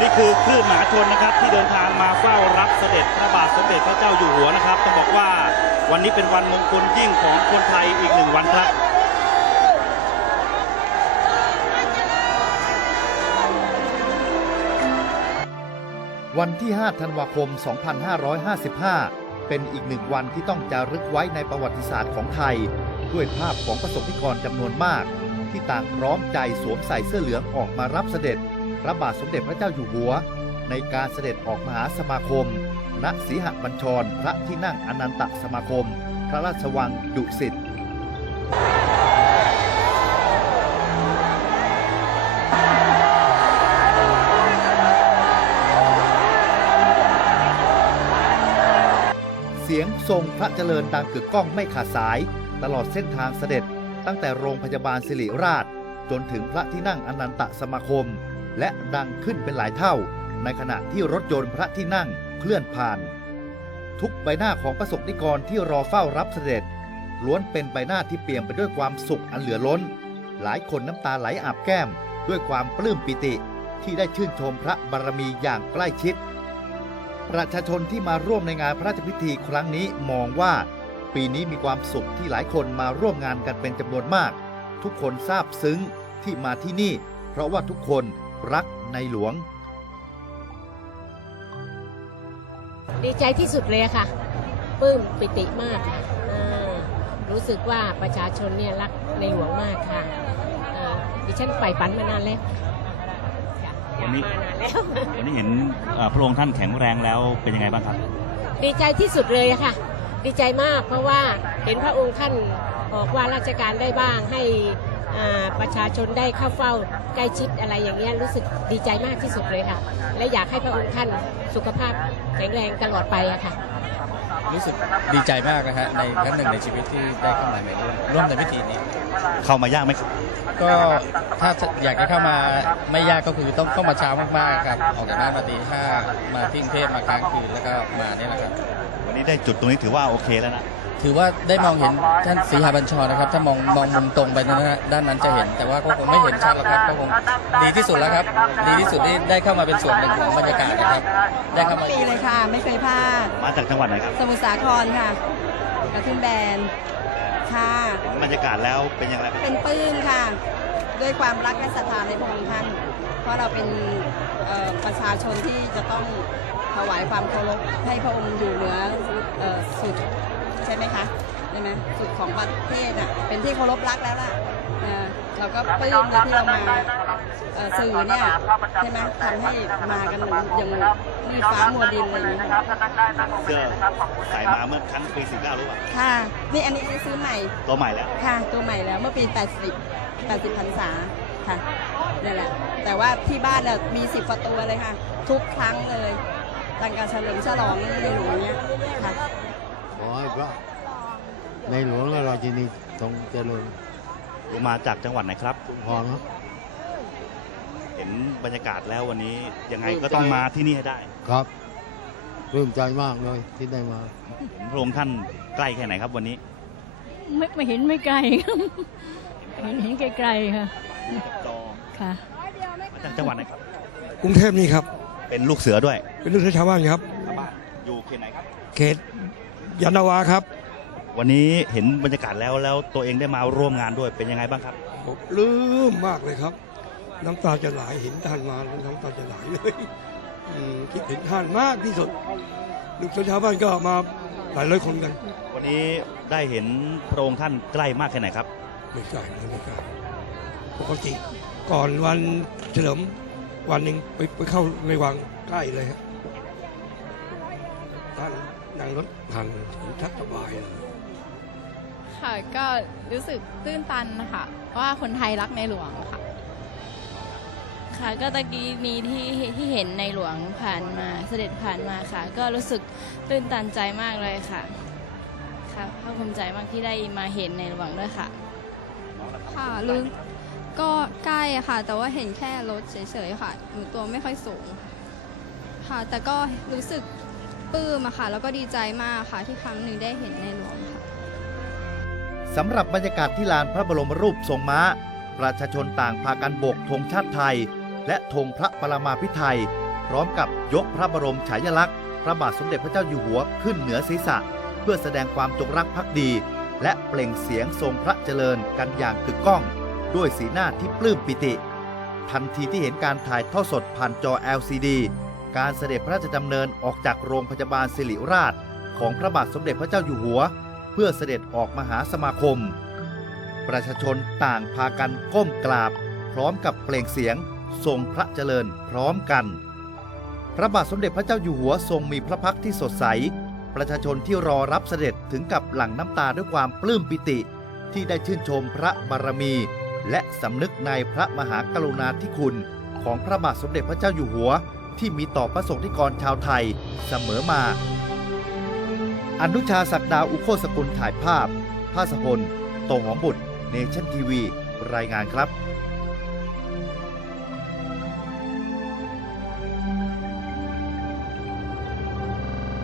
นี่คือคลื่นมหาชนนะครับที่เดินทางมาเฝ้ารับเสด็จพระบาทสมเด็จพระเจ้าอยู่หัวนะครับต้องบอกว่าวันนี้เป็นวันมงคลยิ่งของคนไทยอีกหนึ่งวันครับวันที่ 5 ธันวาคม 2555 เป็นอีกหนึ่งวันที่ต้องจารึกไว้ในประวัติศาสตร์ของไทย ด้วยภาพของประสบนิกรจำนวนมาก ที่ต่างพร้อมใจสวมใส่เสื้อเหลืองออกมารับเสด็จ พระบาทสมเด็จพระเจ้าอยู่หัว ในการเสด็จออกมหาสมาคมณศรีหบัญชร พระที่นั่งอนันตสมาคม พระราชวังดุสิตเสียงทรงพระเจริญดังกึกก้องไม่ขาดสาย ตลอดเส้นทางเสด็จ ตั้งแต่โรงพยาบาลสิริราช จนถึงพระที่นั่งอนันตสมาคม และดังขึ้นเป็นหลายเท่า ในขณะที่รถยนต์พระที่นั่งเคลื่อนผ่าน ทุกใบหน้าของประสบนิกรที่รอเฝ้ารับเสด็จล้วนเป็นใบหน้าที่เปี่ยมไปด้วยความสุขอันเหลือล้น หลายคนน้ำตาไหลอาบแก้ม ด้วยความปลื้มปิติที่ได้ชื่นชมพระบารมีอย่างใกล้ชิด ประชาชนที่มาร่วมในงานพระราชพิธีครั้งนี้มองว่า ปีนี้มีความสุขที่หลายคนมาร่วมงานกันเป็นจำนวนมาก ทุกคนซาบซึ้งที่มาที่นี่ เพราะว่าทุกคน รักในหลวง ดีใจที่สุดเลยอะค่ะปลื้มปิติมากค่ะอ่ารู้สึกว่าประชาชนเนี่ยรักในหลวงมากค่ะอ่าดิฉันใฝ่ฝันมานานแล้วค่ะอยากวันนี้มานานแล้ววันนี้เห็นเอ่อพระองค์ท่านแข็งแรงแล้วเป็นยังไงบ้างครับ ดีใจที่สุดเลยอะค่ะ ดีใจมากเพราะว่าเห็นพระองค์ท่าน ออกว่าราชการได้บ้างให้อ่าประชาชนได้เข้าเฝ้าใกล้ชิดอะไรอย่างเงี้ยรู้สึกดีใจมากที่สุดเลยค่ะ และอยากให้พระองค์ท่านสุขภาพแข็งแรงตลอดไปอะค่ะ รู้สึกดีใจมากนะฮะในครั้งหนึ่งในชีวิตที่ได้เข้ามาในร่วมร่วมในพิธีนี้ เข้ามายากไหมครับก็ถ้าอยากจะเข้ามาไม่ยากก็คือต้องเข้ามาเช้ามากๆครับออกจากบ้านมาตีห้ามาที่กรุงเทพมาค้างคืนแล้วก็มาเนี่ยแหละครับวันนี้ได้จุดตรงนี้ถือว่าโอเคแล้วนะ ถือว่าได้มองเห็นท่านศรีหาบัญชรนะครับ ถ้ามองมองมุมตรงไปนะฮะด้านนั้นจะเห็น แต่ว่าก็คงไม่เห็นชัดหรอกครับก็คงดีที่สุดแล้วครับ ดีที่สุดที่ได้เข้ามาเป็นส่วนหนึ่งของบรรยากาศนะครับ ได้เข้ามาปีเลยค่ะ ไม่เคยพลาดมาจากจังหวัดไหนครับสมุทรสาครค่ะกระทุ่มแบนค่ะเห็นบรรยากาศแล้วเป็นยังไงบ้างเป็นปลื้มค่ะ ด้วยความรักและศรัทธาในพระองค์ท่านเพราะเราเป็นเอ่อประชาชนที่จะต้องถวายความเคารพให้พระองค์อยู่เหนือเอ่อสุด ใช่ไหมคะใช่ไหมสุดของประเทศอะเป็นที่เคารพรักแล้วล่ะเอ่อเราก็ปลื้มเลยที่เรามาเอ่อสื่อเนี่ยใช่ไหมทำให้มากันอย่างมีฟ้ามัวดินเลยนะคะเสื้อใส่มาเมื่อครั้งปี49หรือเปล่าค่ะนี่อันนี้ซื้อใหม่ตัวใหม่แล้วค่ะ ตัวใหม่แล้วเมื่อปี 80 80พรรษาค่ะนี่แหละ แต่ว่าที่บ้านน่ะมี 10กว่าตัวเลยค่ะ ทุกครั้งเลยตั้งการเฉลิมฉลองในหลวงเนี่ยค่ะข อให้พระในหลวงและราชินีทรงเจริญมาจากจังหวัดไหนครับชุมพรนะเห็นบรรยากาศแล้ววันนี้ยังไงก็ต้องมาที่นี่ให้ได้ครับปลื้มใจมากเลยที่ได้มาเห็นพระองค์ท่านใกล้แค่ไหนครับวันนี้ ไม่ไม่เห็นไม่ไกลครับเห็นเห็นไกลๆค่ะจอค่ะ มาจากจังหวัดไหนครับ กรุงเทพนี่ครับ เป็นลูกเสือด้วย เป็นลูกชาวบ้านครับชาวบ้านอยู่เขตไหนครับ เขต ยานนาวาครับ วันนี้เห็นบรรยากาศแล้วแล้วตัวเองได้มาร่วมงานด้วยเป็นยังไงบ้างครับผมลืมมากเลยครับ น้ำตาจะไหลเห็นท่านมาแล้วน้ำตาจะไหลเลยอืมคิดถึงท่านมากที่สุดลูกชาวบ้านก็มาหลายร้อยคนกัน วันนี้ได้เห็นพระองค์ท่านใกล้มากแค่ไหนครับ ไม่ใช่ไม่ใช่ปกติก่อนวันเฉลิมวันหนึ่งไปไปเข้าในวังใกล้เลยครับ ท่านนั่งรถผ่านชักสบายเลยค่ะก็รู้สึกตื้นตันนะคะว่าคนไทยรักในหลวงค่ะ ค่ะก็ตะกี้นี้ที่ที่เห็นในหลวงผ่านมาเสด็จผ่านมาค่ะ ก็รู้สึกตื้นตันใจมากเลยค่ะ ค่ะภาคภูมิใจมากที่ได้มาเห็นในหลวงด้วยค่ะ ค่ะรู้ก็ใกล้อะค่ะ แต่ว่าเห็นแค่รถเฉยๆค่ะ หนูตัวไม่ค่อยสูง ค่ะ แต่ก็รู้สึก ปลื้มอะค่ะ แล้วก็ดีใจมากค่ะที่ครั้งหนึ่งได้เห็นในหลวงค่ะสำหรับบรรยากาศที่ลานพระบรมรูปทรงม้า ประชาชนต่างพากันโบกธงชาติไทย และธงพระปรมาภิไธยพร้อมกับยกพระบรมฉายาลักษณ์ พระบาทสมเด็จพระเจ้าอยู่หัวขึ้นเหนือศีรษะ เพื่อแสดงความจงรักภักดี และเปล่งเสียงทรงพระเจริญกันอย่างกึกก้อง ด้วยสีหน้าที่ปลื้มปิติ ทันทีที่เห็นการถ่ายทอดสดผ่านจอ LCD การเสด็จพระราชดำเนินออกจากโรงพยาบาลสิริราช ของพระบาทสมเด็จพระเจ้าอยู่หัว เพื่อเสด็จออกมหาสมาคม ประชาชนต่างพากันก้มกราบ พร้อมกับเปล่งเสียงทรงพระเจริญพร้อมกัน พระบาทสมเด็จพระเจ้าอยู่หัวทรงมีพระพักที่สดใส ประชาชนที่รอรับเสด็จถึงกับหลั่งน้ำตาด้วยความปลื้มปิติ ที่ได้ชื่นชมพระบารมี และสำนึกในพระมหากรุณาธิคุณ ของพระบาทสมเด็จพระเจ้าอยู่หัว ที่มีต่อพระสงฆ์นิกรชาวไทยเสมอมา อนุชาศักดาอุโคสกุลถ่ายภาพ ภาสพลโตหอมบุตร เนชั่นทีวี รายงานครับ